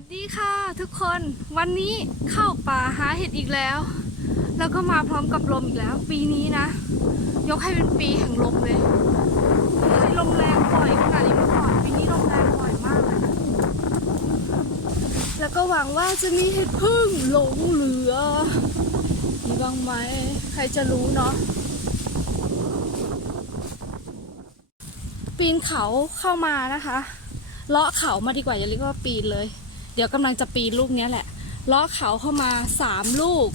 วัสดีค่ะทุกคนวันนี้เข้าป่าหาเห็ดอีกแล้ว แล้วก็มาพร้อมกับลมอีกแล้ว ปีนี้นะ ยกให้เป็นปีแห่งลมเลยไม่เคยลมแรงบ่อยขนาดนี้มาก่อนปีนี้ลมแรงบ่อยมากเลยนะแล้วก็หวังว่าจะมีเห็ดพึ่งหลงเหลือมีบ้างไหมใครจะรู้เนาะปีนเขาเข้ามานะคะเลาะเขามาดีกว่าอย่าเรียกว่าปีนเลย ดี๋ยวกำลังจะปีนลูกเนี้ยแหละเลาะเขาเข้ามาสามลูก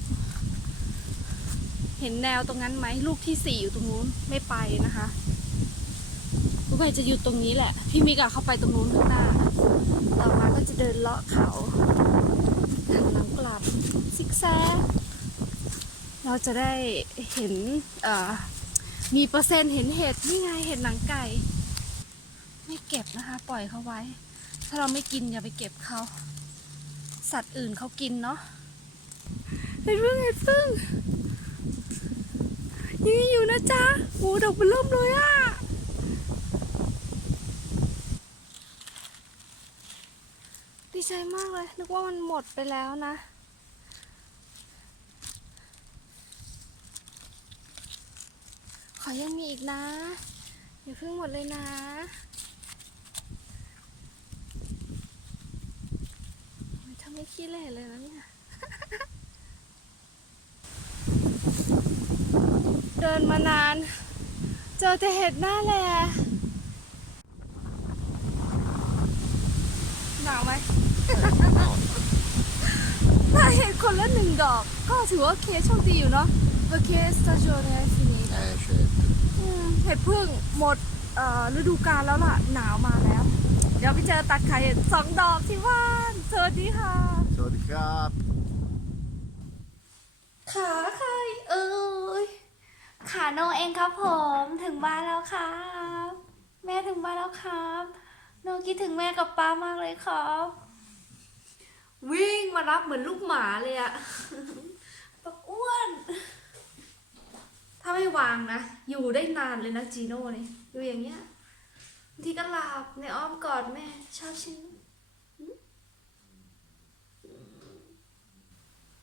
เห็นแนวตรงนั้นไหมลูกที่สี่อยู่ตรงนู้นไม่ไปนะคะลูกไปจะอยู่ตรงนี้แหละ พี่มิกอะเข้าไปตรงนู้นข้างหน้า ต่อมาก็จะเดินเลาะเขาหันหลังกลับซิกแซกเราจะได้เห็นมีเปอร์เซ็นต์เห็นเห็ดนี่ไงเห็ดหนังไก่ ไม่เก็บนะคะ ปล่อยเขาไว้ ถ้าเราไม่กินอย่าไปเก็บเขา สัตว์อื่นเขากินเนาะเห็ดพึ่งเห็ดพึ่งยังมีอยู่นะจ๊ะโอ้ดอกมันเริ่มเลยอะดีใจมากเลย นึกว่ามันหมดไปแล้วนะขอยังมีอีกนะ อย่าเพิ่งหมดเลยนะ ทำไม่ ขี้เหร่เลยนะเนี่ย เดินมานาน เจอแต่เห็ดหน้าแลหนาวไหมได้เห็ดคนละหนึ่งดอก ก็ถือว่าเคสโชคดีอยู่เนาะโอเคสตาจเนฟินิ Eh, certo. อืมเห็ดพึ่งหมดเอ่อฤดูกาลแล้วล่ะ หนาวมาแล้วเดี๋ยวไปเจอตัดไข่เห็ดสองดอกที่บ้านสวัสดีค่ะ Sorry, Cap. ขาใครเอ้ยขาโนเองครับผมถึงบ้านแล้วครับ แม่ถึงบ้านแล้วครับ โนคิดถึงแม่กับป้ามากเลยครับ วิ่งมารับเหมือนลูกหมาเลยอะปักอ้วน ถ้าไม่วางนะ อยู่ได้นานเลยนะจีโน่นี่อยู่อย่างเงี้ยบาง ทีก็หลับในอ้อมกอดแม่ ชอบชิ้น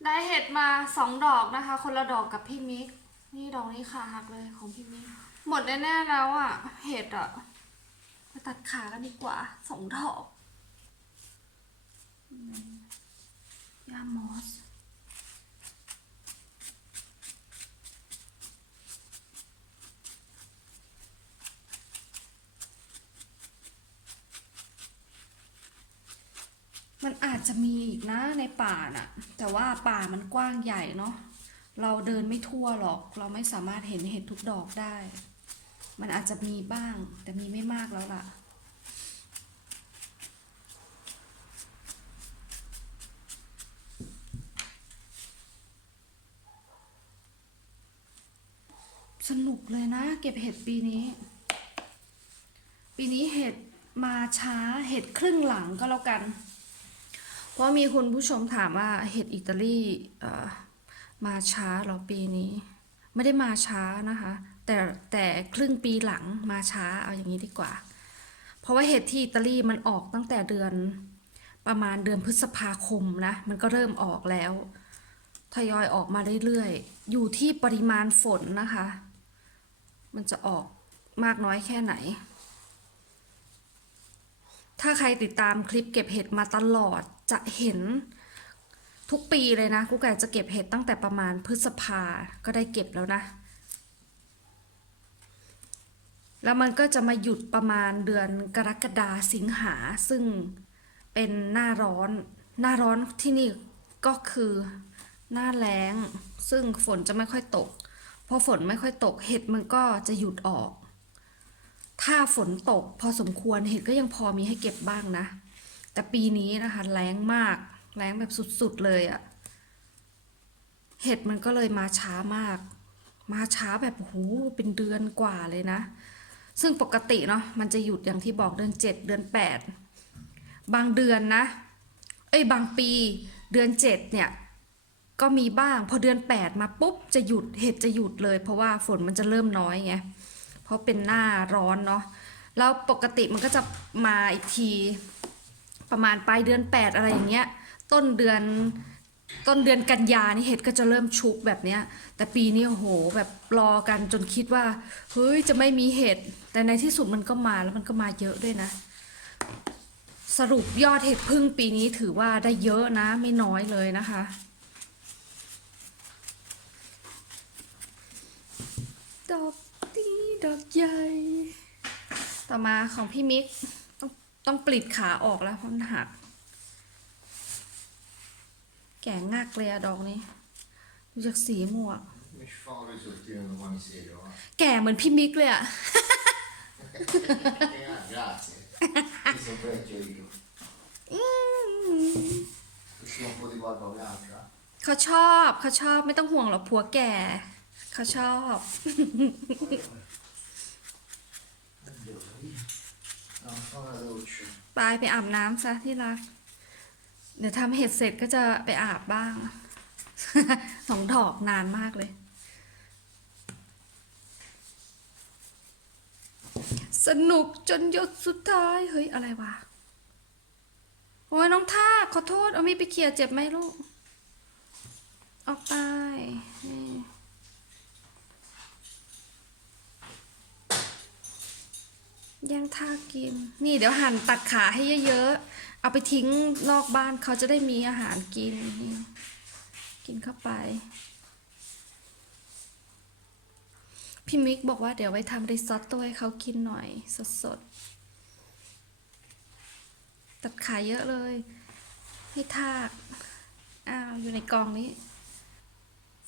ได้เห็ดมาสองดอกนะคะ คนละดอกกับพี่มิก นี่ดอกนี้ขาหักเลยของพี่มิก หมดแน่ๆแล้วอะ เห็ดอะไปตัดขากันดีกว่าสองดอกอยามอส มันอา จจะมีอีกนะในป่าน่ะ แต่ว่าป่ามันกว้างใหญ่เนาะเราเดินไม่ทั่วหรอก เราไม่สามารถเห็นเห็ดทุกดอกได้ มันอาจจะมีบ้าง แต่มีไม่มากแล้วล่ะ สนุกเลยนะ เก็บเห็ดปีนี้ ปีนี้เห็ดมาช้าเห็ดครึ่งหลังก็แล้วกัน ราะมีคุณผู้ชมถามว่าเห็ดอิตาลีมาช้าหรอปีนี้ ไม่ได้มาช้านะคะ แต่แต่ครึ่งปีหลังมาช้าเอาอย่างนี้ดีกว่า เพราะว่าเห็ดที่อิตาลีมันออกตั้งแต่เดือนประมาณเดือนพฤษภาคมนะ มันก็เริ่มออกแล้ว ทยอยออกมาเรื่อยๆ อยู่ที่ปริมาณฝนนะคะ มันจะออกมากน้อยแค่ไหน ถ้าใครติดตามคลิปเก็บเห็ดมาตลอด จะเห็นทุกปีเลยนะกูไก่จะเก็บเห็ดตั้งแต่ประมาณพฤษภาก็ได้เก็บแล้วนะ แล้วมันก็จะมาหยุดประมาณเดือนกรกฎาสิงหาซึ่งเป็นหน้าร้อน หน้าร้อนที่นี่ก็คือหน้าแล้ง ซึ่งฝนจะไม่ค่อยตก พอฝนไม่ค่อยตกเห็ดมันก็จะหยุดออก ถ้าฝนตกพอสมควรเห็ดก็ยังพอมีให้เก็บบ้างนะ แต่ปีนี้นะคะแรงมากแรงแบบสุดๆเลยอะเห็ดมันก็เลยมาช้ามาก มาช้าแบบโอ้โหเป็นเดือนกว่าเลยนะ ซึ่งปกติเนาะมันจะหยุดอย่างที่บอกเดือนเจ็ดเดือนแปดบางเดือนนะ เอ้ยบางปีเดือนเจ็ดเนี่ยก็มีบ้างพอเดือนแปดมาปุ๊บจะหยุดเห็ดจะหยุดเลย เพราะว่าฝนมันจะเริ่มน้อยไงเพราะเป็นหน้าร้อนเนาะแล้วปกติมันก็จะมาอีกที ประมาณปลายเดือนแปดอะไรอย่างเงี้ย ต้นเดือนต้นเดือนกันยานี่เห็ดก็จะเริ่มชุกแบบเนี้ย แต่ปีนี้โหแบบรอกันจนคิดว่าเฮ้ยจะไม่มีเห็ด แต่ในที่สุดมันก็มาแล้วมันก็มาเยอะด้วยนะ สรุปยอดเห็ดพึ่งปีนี้ถือว่าได้เยอะนะ ไม่น้อยเลยนะคะ ดอกดีดอกใหญ่ ต่อมาของพี่มิก ต้องต้องปลิดขาออกแล้วเพราะมันหัก แก่งักเลยอะดอกนี้ดูจากสีหมวก Mi fa un risultino domani sera, va? แก่เหมือนพี่มิกเลยอะ Eh, ah, grazie. Io sono vecchio io. Ci un po' di barba bianca. เขาชอบเขาชอบไม่ต้องห่วงหรอกผัวแก่ เขาชอบ No, fa una doccia. ไปไปอาบน้ำซะที่รัก เดี๋ยวทำเห็ดเสร็จก็จะไปอาบบ้าง สองดอกนานมากเลย สนุกจนหยดสุดท้าย เฮ้ย อะไรวะ โอ้ยน้องท่าขอโทษ เอามีไปเขี่ยเจ็บไหมลูก ออกไป แย่งท่ากิน นี่เดี๋ยวหั่นตัดขาให้เยอะๆ เอาไปทิ้งนอกบ้านเขาจะได้มีอาหารกินนี่กินเข้าไป พี่มิกบอกว่าเดี๋ยวไว้ทำริซอตโต้ให้เขากินหน่อย สดๆ ตัดขาเยอะเลย ให้ทาก อ้าว อยู่ในกองนี้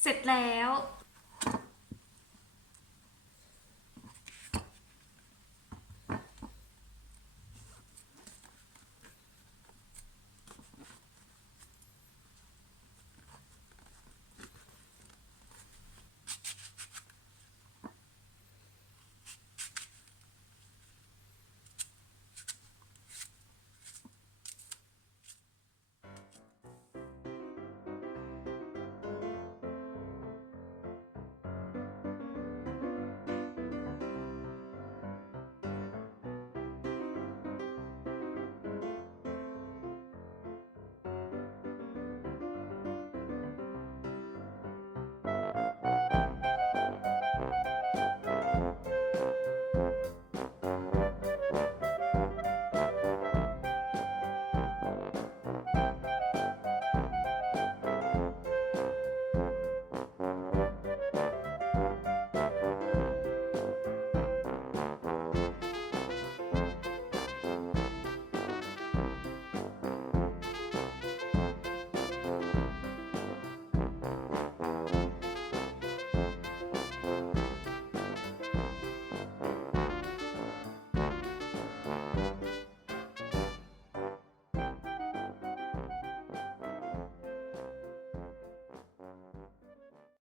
เสร็จแล้ว Mm-hmm.